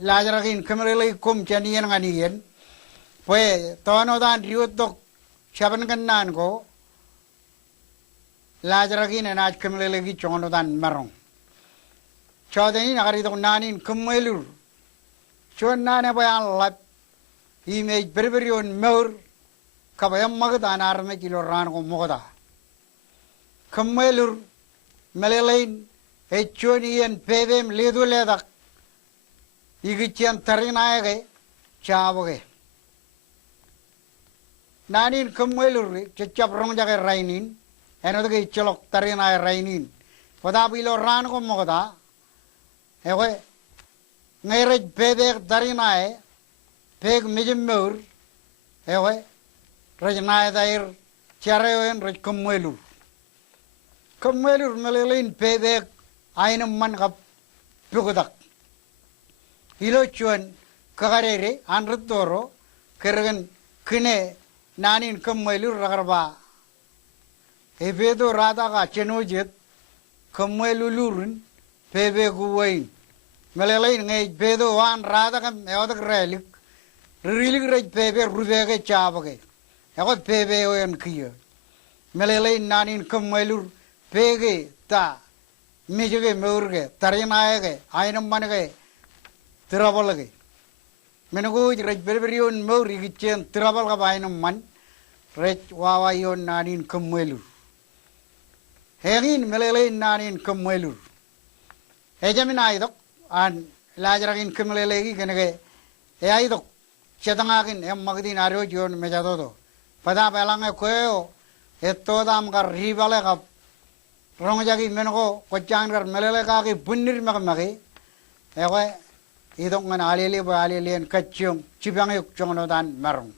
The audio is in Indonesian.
Lazarakin Kōmwelur kum chaniyan nganiyan. Pwe tono dan riutok shaban kanan ko. Lazarakin anaj Kōmwelur ki chono dan marong. Chodani nakaritok nanin Kōmwelur. Chon nane bayan lap. Image berberion meur. Kabayam magda narme kilo ran ko mogoda. Kōmwelur melelain echonian pebem ledu ledak. Igichian tarinayage chaboge. Nanin Kōmwelur cecap rong jage rainin. Enodage cholok tarinay rainin. Padabilo ran ko mogoda. Ewe ngairej pebek tarinay. Peg mijim meur. Ewe rajnay dair charewen raj Kōmwelur. Kōmwelur melelain pebek ainam man kap pugudak. Ilo chuan kagarere anrutoro keragan kine nanin Kōmwelur ragarba. Ebedo rada ka chenojit Kōmwelurun pebek uwain. Melelain ngay bedo wan rada kam eodak relik. Rilik raj pebek rubege chabage. Ekot pebek oyan kiyo. Melelain nanin Kōmwelur pege ta mijige meurge tarinayage ainam manage tirabalage menugo raj berberion meuri gichen tirabal ka ainam man raj wawayon nanin Kōmwelur hengin melelein nanin Kōmwelur ejamin aidok an lajarakin Kōmwelegi kenege e aidok chetangagin em magdin ariojon mejadodo pada belange koyo etodam ka ribale ka Rongajagi menoko kocang melele kaki bunir makamaki. Ewe idong ngan alili bo alilian kacung cibang yuk jongodan marung.